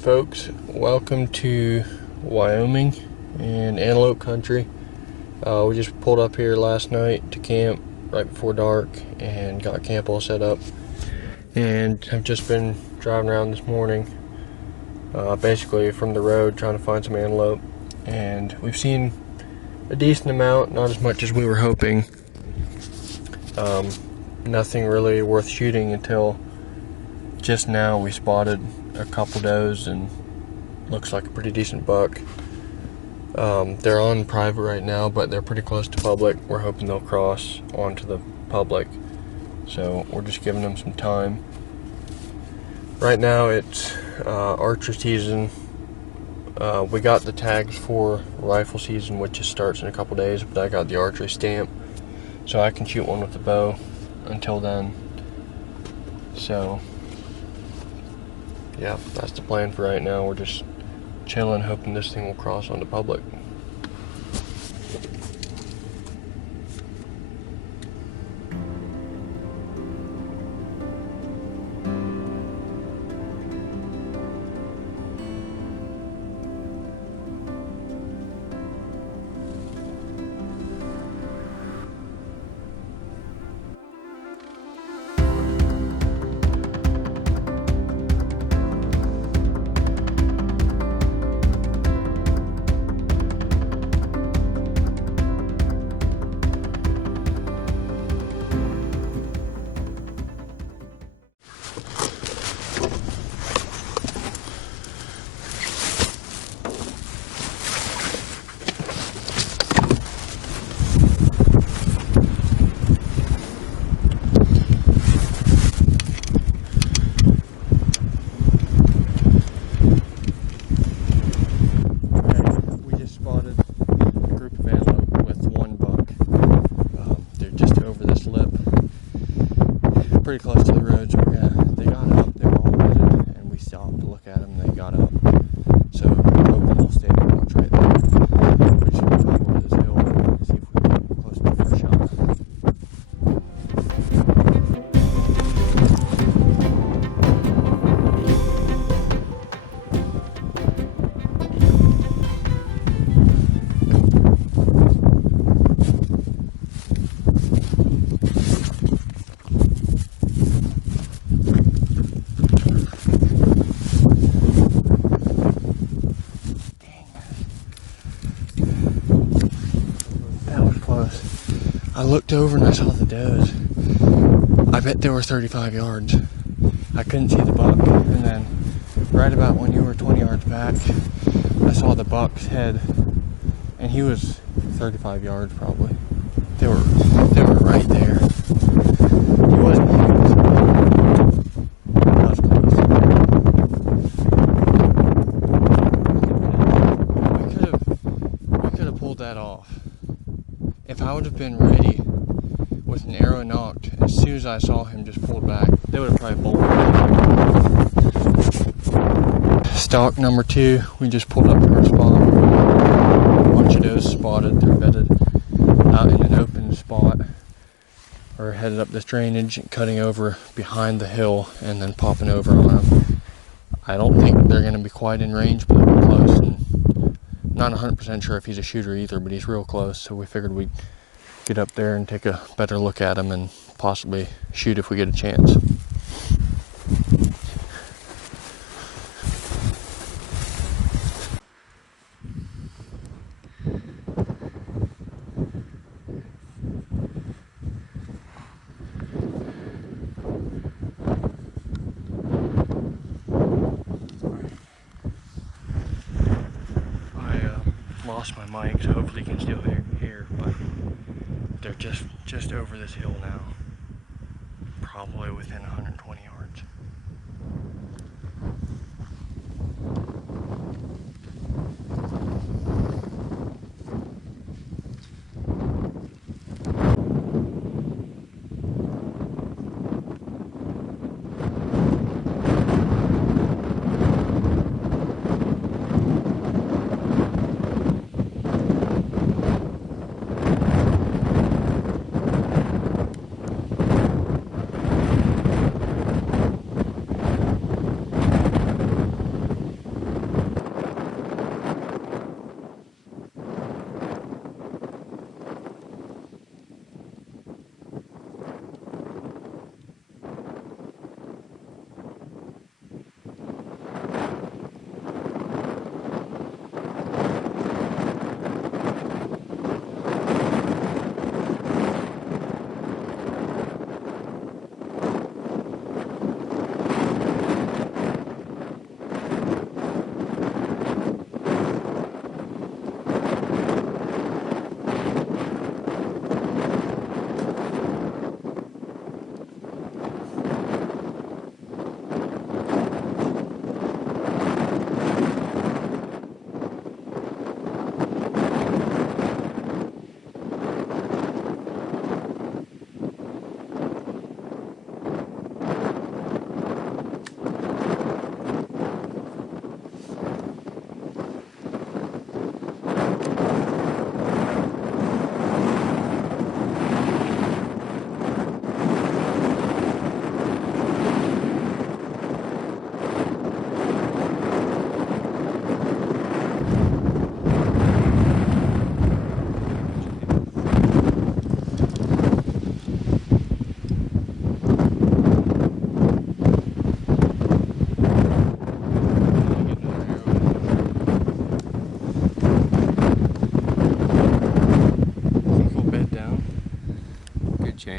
Folks, welcome to Wyoming and Antelope country. We just pulled up here last night to camp right before dark and got camp all set up, and have just been driving around this morning basically from the road trying to find some antelope, and we've seen a decent amount, not as much as we were hoping. Nothing really worth shooting until just now. We spotted a couple does and looks like a pretty decent buck. They're on private right now, but they're pretty close to public. We're hoping they'll cross onto the public, so we're just giving them some time. Right now it's archery season. We got the tags for rifle season, which just starts in a couple days, but I got the archery stamp so I can shoot one with the bow until then. So yeah, that's the plan for right now. We're just chilling, hoping this thing will cross onto public. Pretty close to the road, so they got up, they were all bedded, and we stopped to look at them, and they got up. So we're hoping they'll stay and watch right there. We just gonna drive over this hill and see if we can get close enough for a shot. I looked over and I saw the does. I bet they were 35 yards. I couldn't see the buck, and then right about when you were 20 yards back, I saw the buck's head, and he was 35 yards probably. They were right there. He wasn't huge. That was close. We could have pulled that off. If I would have been ready with an arrow knocked, as soon as I saw him just pulled back, they would have probably bolted. Stalk number 2, we just pulled up to our spot. A bunch of those spotted, they're bedded out in an open spot. We're headed up this drainage and cutting over behind the hill and then popping over on them. I don't think they're going to be quite in range, but they're close, and not 100% sure if he's a shooter either, but he's real close, so we figured we'd get up there and take a better look at him and possibly shoot if we get a chance. Lost my mic, so hopefully you can still hear, but they're just over this hill now, probably within 120 yards.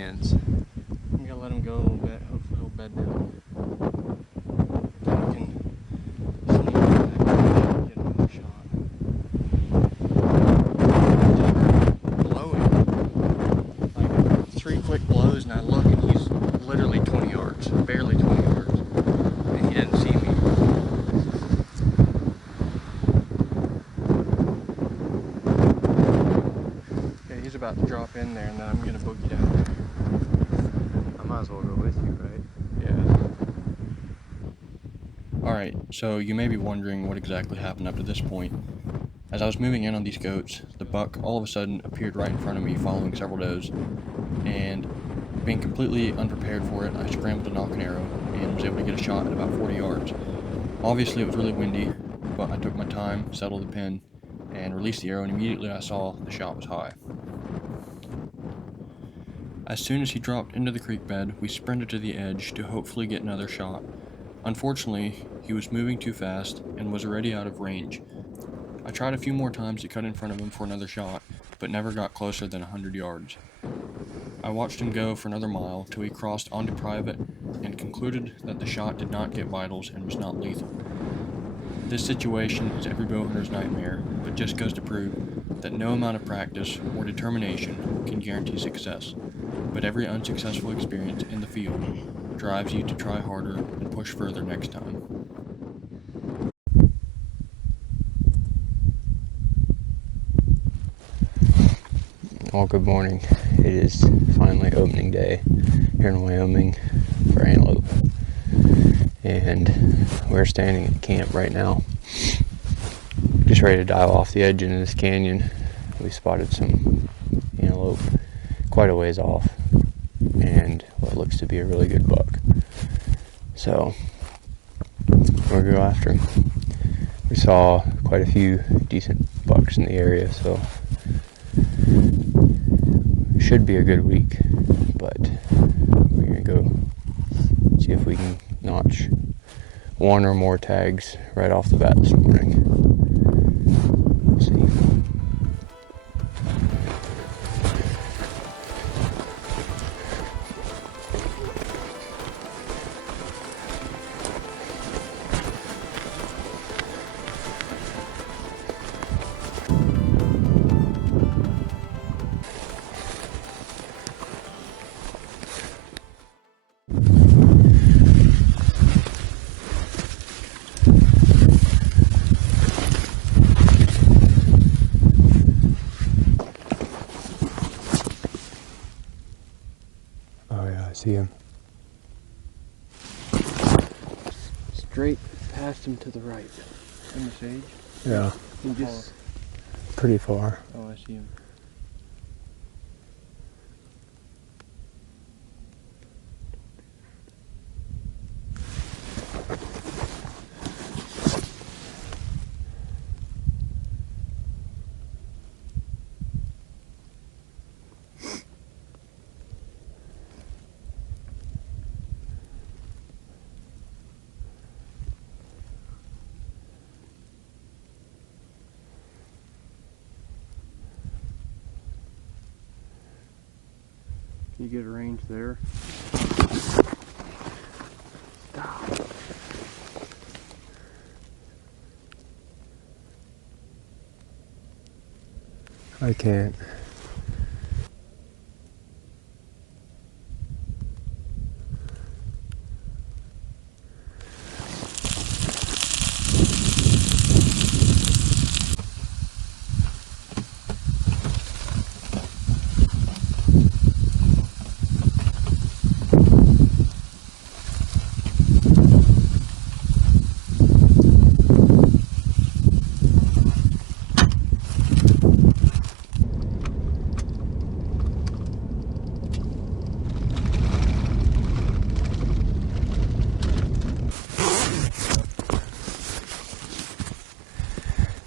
hands. I'm gonna let him go a little bit, hopefully he'll bed down. Then we can sneak back and get another shot. Blowing. Like 3 quick blows and I look and he's literally 20 yards, barely 20 yards. And he didn't see me. Okay, he's about to drop in there and then I'm gonna boogie down. I might as well go with you, right? Yeah. Alright, so you may be wondering what exactly happened up to this point. As I was moving in on these goats, the buck all of a sudden appeared right in front of me following several does, and being completely unprepared for it, I scrambled to nock an arrow and was able to get a shot at about 40 yards. Obviously it was really windy, but I took my time, settled the pin, and released the arrow, and immediately I saw the shot was high. As soon as he dropped into the creek bed, we sprinted to the edge to hopefully get another shot. Unfortunately, he was moving too fast and was already out of range. I tried a few more times to cut in front of him for another shot, but never got closer than 100 yards. I watched him go for another mile till he crossed onto private and concluded that the shot did not get vitals and was not lethal. This situation is every bow hunter's nightmare, but just goes to prove that no amount of practice or determination can guarantee success, but every unsuccessful experience in the field drives you to try harder and push further next time. Well, good morning. It is finally opening day here in Wyoming for antelope. And we're standing at camp right now, just ready to dive off the edge into this canyon. We spotted some antelope quite a ways off, and what looks to be a really good buck. So we're gonna go after him. We saw quite a few decent bucks in the area, so should be a good week. But we're gonna go see if we can notch one or more tags right off the bat this morning. We'll see. I see him. Straight past him to the right. In the sage? Yeah. He just... Pretty far. Oh, I see him. You get a range there. Stop. I can't.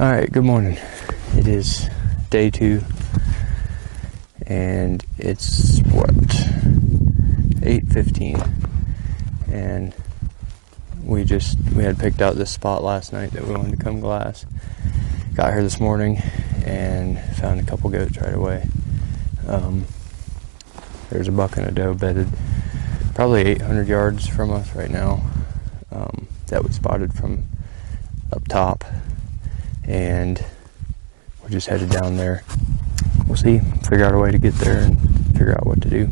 Alright, good morning. It is day 2 and it's what, 8:15, and we had picked out this spot last night that we wanted to come glass. Got here this morning and found a couple goats right away. There's a buck and a doe bedded probably 800 yards from us right now, that we spotted from up top, and we're just headed down there. We'll see, figure out a way to get there and figure out what to do.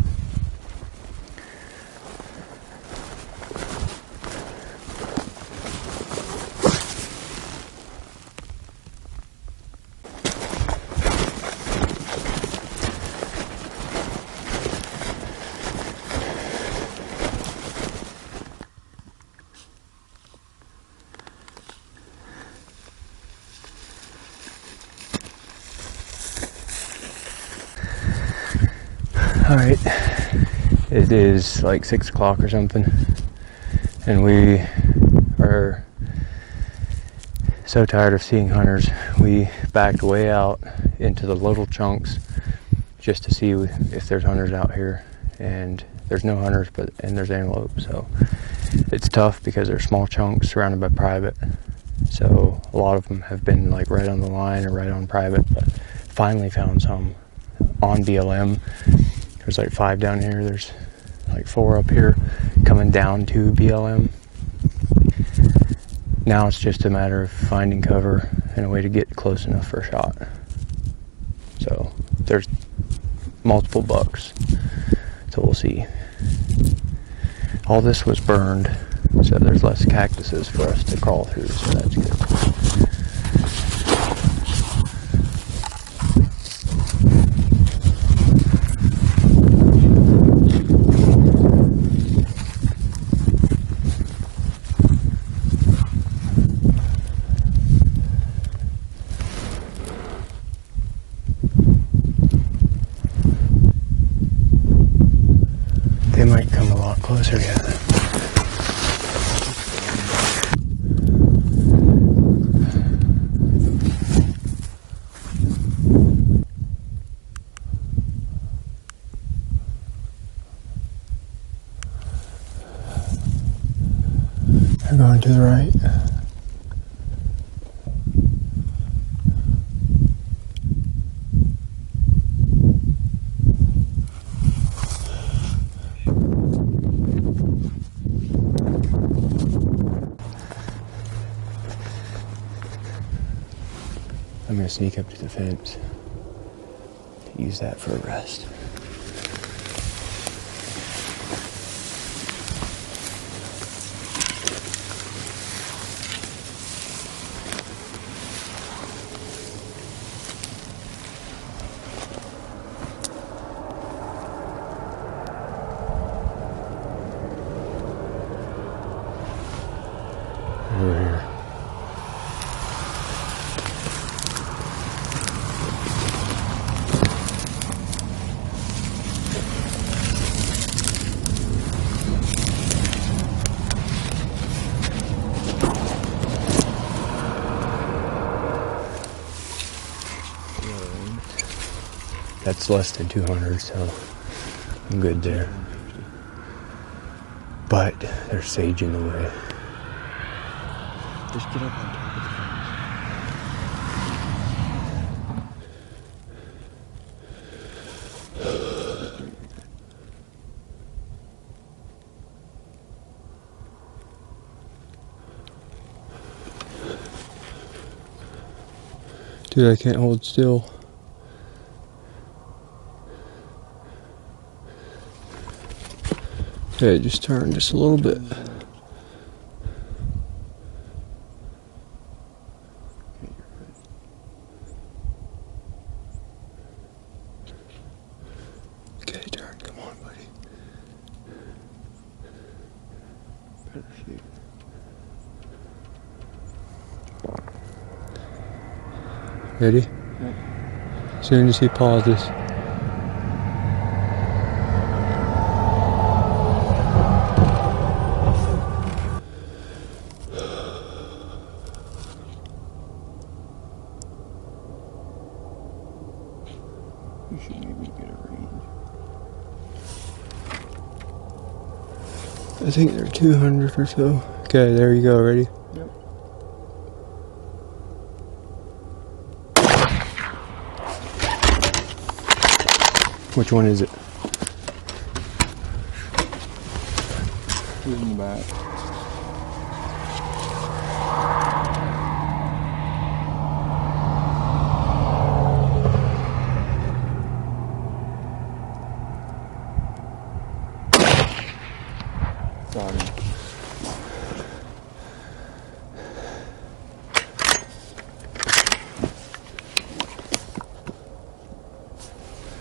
Alright, it is like 6 o'clock or something, and we are so tired of seeing hunters. We backed way out into the little chunks just to see if there's hunters out here, and there's no hunters, and there's antelope, so it's tough because they're small chunks surrounded by private. So a lot of them have been like right on the line or right on private, but finally found some on BLM. There's like 5 down here, there's like 4 up here coming down to BLM. Now it's just a matter of finding cover and a way to get close enough for a shot. So there's multiple bucks, so we'll see. All this was burned, so there's less cactuses for us to crawl through, so that's good. They might come a lot closer, yeah. They're going to the right. I'm going to sneak up to the fence, use that for a rest. Over here. That's less than 200, so I'm good there. But there's sage in the way. Just get up on top of the fence. Dude, I can't hold still. Okay, just turn just a little bit. Okay, turn, come on, buddy. Better shoot. Ready? Yep. As soon as he pauses. You should maybe get a range. I think they're 200 or so. Okay, there you go, ready? Yep. Which one is it? Who's in the back? Got him.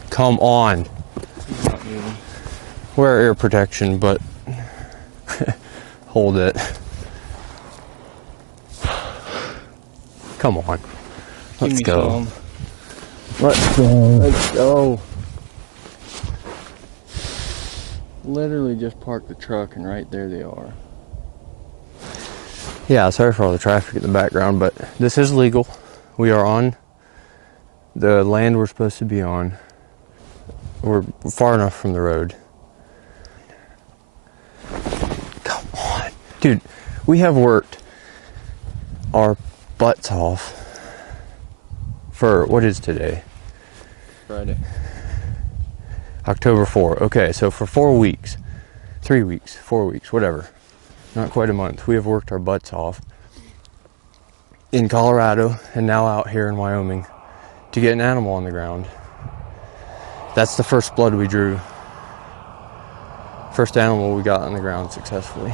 Come on. He's not moving. Wear ear protection, but hold it. Come on. Give Let's me go. some. Let's go. Let's go. Literally just parked the truck and right there they are. Yeah, sorry for all the traffic in the background, but this is legal. We are on the land we're supposed to be on. We're far enough from the road. Come on. Dude, we have worked our butts off for, what is today? Friday. October 4. Okay, so for 4 weeks, 3 weeks, 4 weeks, whatever. Not quite a month. We have worked our butts off in Colorado and now out here in Wyoming to get an animal on the ground. That's the first blood we drew. First animal we got on the ground successfully.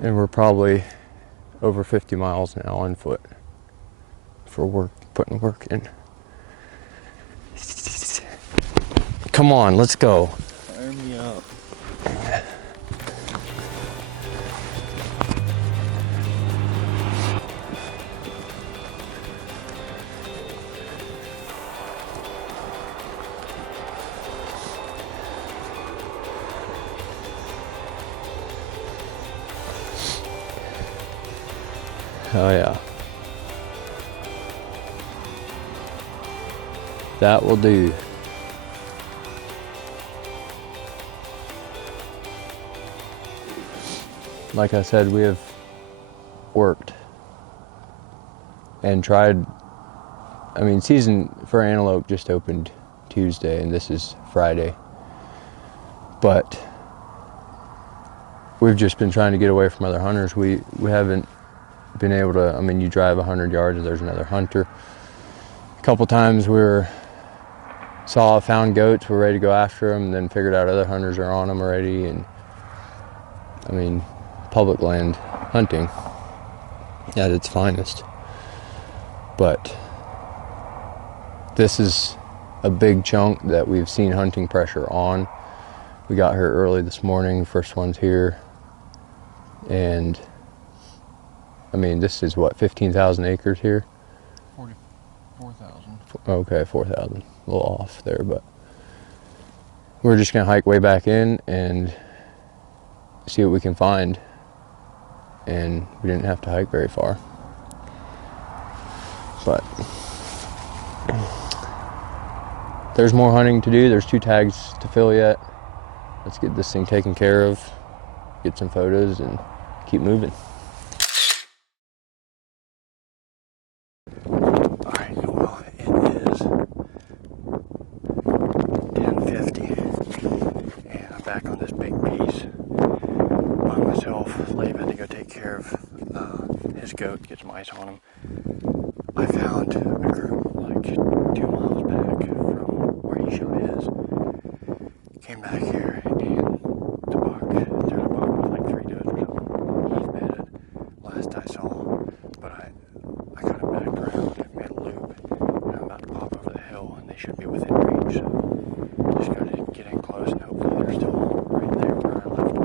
And we're probably over 50 miles now on foot for work, putting work in. Come on, let's go. Fire me up. Oh yeah. That will do. Like I said, we have worked and tried. I mean, season for antelope just opened Tuesday and this is Friday. But we've just been trying to get away from other hunters. We haven't been able to. I mean, you drive 100 yards and there's another hunter. A couple times found goats, we're ready to go after them, then figured out other hunters are on them already. And I mean, public land hunting at its finest. But this is a big chunk that we've seen hunting pressure on. We got here early this morning, first one's here. And I mean, this is what, 15,000 acres here? 44,000. Okay, 4,000. A little off there, but we're just gonna hike way back in and see what we can find. And we didn't have to hike very far. But there's more hunting to do. There's 2 tags to fill yet. Let's get this thing taken care of, get some photos, and keep moving. Alright, well, it is 10:50, and I'm back on this big piece by myself. Leib had to go take care of his goat, get some ice on him. I found a group like 2 miles back from where he shot his. Came back here, and the buck, there's a buck with like 3 does or something. He's bedded, last I saw, but I got him back around and made a loop, and I'm about to pop over the hill, and they should be within range, so just gotta get in close, and hopefully they're still right there where I left them.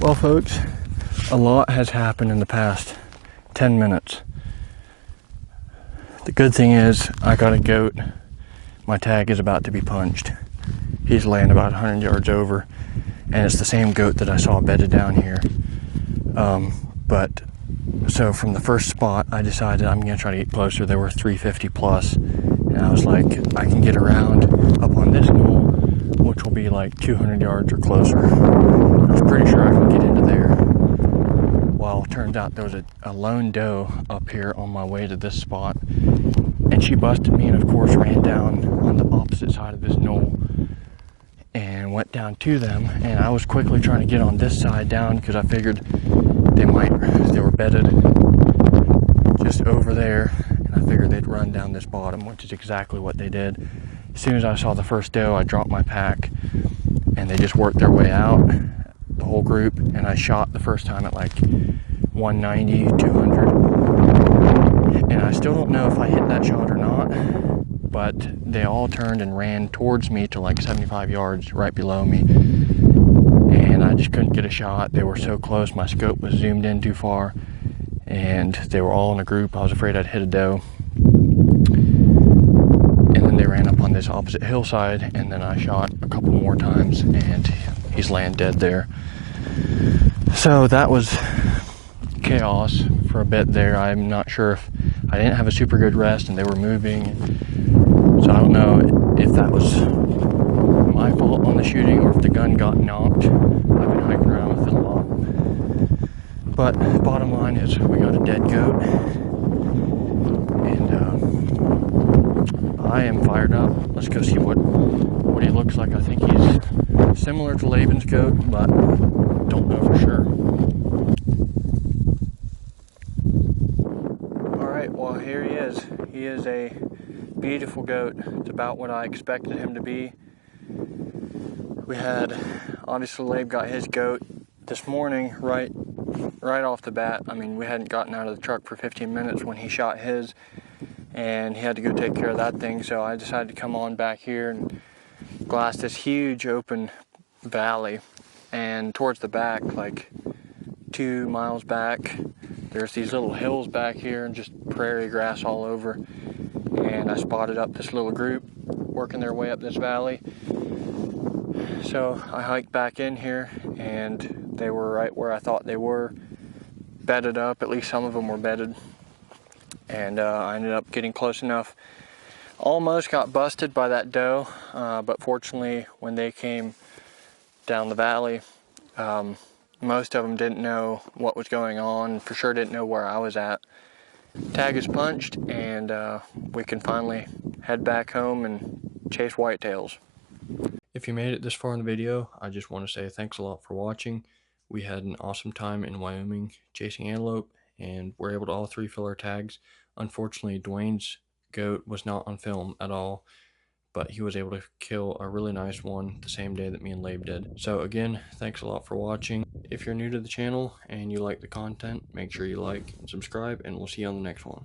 Well, folks, a lot has happened in the past 10 minutes. The good thing is I got a goat. My tag is about to be punched. He's laying about 100 yards over, and it's the same goat that I saw bedded down here. So from the first spot, I decided I'm going to try to get closer. There were 350 plus, and I was like, I can get around up on this knoll, which will be like 200 yards or closer. I was pretty sure I can get into there. Well, it turns out there was a lone doe up here on my way to this spot, and she busted me and of course ran down on the opposite side of this knoll and went down to them. And I was quickly trying to get on this side down because I figured they were bedded just over there, and I figured they'd run down this bottom, which is exactly what they did. As soon as I saw the first doe, I dropped my pack and they just worked their way out, the whole group, and I shot the first time at like 190, 200, and I still don't know if I hit that shot or not, but they all turned and ran towards me to like 75 yards right below me, and I just couldn't get a shot. They were so close, my scope was zoomed in too far, and they were all in a group. I was afraid I'd hit a doe. And then they ran up on this opposite hillside, and then I shot a couple more times, and he's laying dead there. So that was chaos for a bit there. I'm not sure if I didn't have a super good rest and they were moving. So I don't know if that was my fault on the shooting or if the gun got knocked. I've been hiking around with it a lot. But bottom line is we got a dead goat, and I am fired up. Let's go see what he looks like. I think he's similar to Laban's goat, but don't know for sure. Alright, well here he is. He is a beautiful goat. It's about what I expected him to be. We had, obviously Labe got his goat this morning right off the bat. I mean, we hadn't gotten out of the truck for 15 minutes when he shot his, and he had to go take care of that thing, so I decided to come on back here and glass this huge open valley. And towards the back, like 2 miles back, there's these little hills back here and just prairie grass all over. And I spotted up this little group working their way up this valley. So I hiked back in here, and they were right where I thought they were, bedded up. At least some of them were bedded. And I ended up getting close enough. Almost got busted by that doe, but fortunately when they came down the valley, most of them didn't know what was going on, for sure didn't know where I was at. Tag is punched, and we can finally head back home and chase whitetails. If you made it this far in the video, I just want to say thanks a lot for watching. We had an awesome time in Wyoming chasing antelope, and we're able to all three fill our tags. Unfortunately, Dwayne's goat was not on film at all, but he was able to kill a really nice one the same day that me and Labe did. So again, thanks a lot for watching. If you're new to the channel and you like the content, make sure you like and subscribe, and we'll see you on the next one.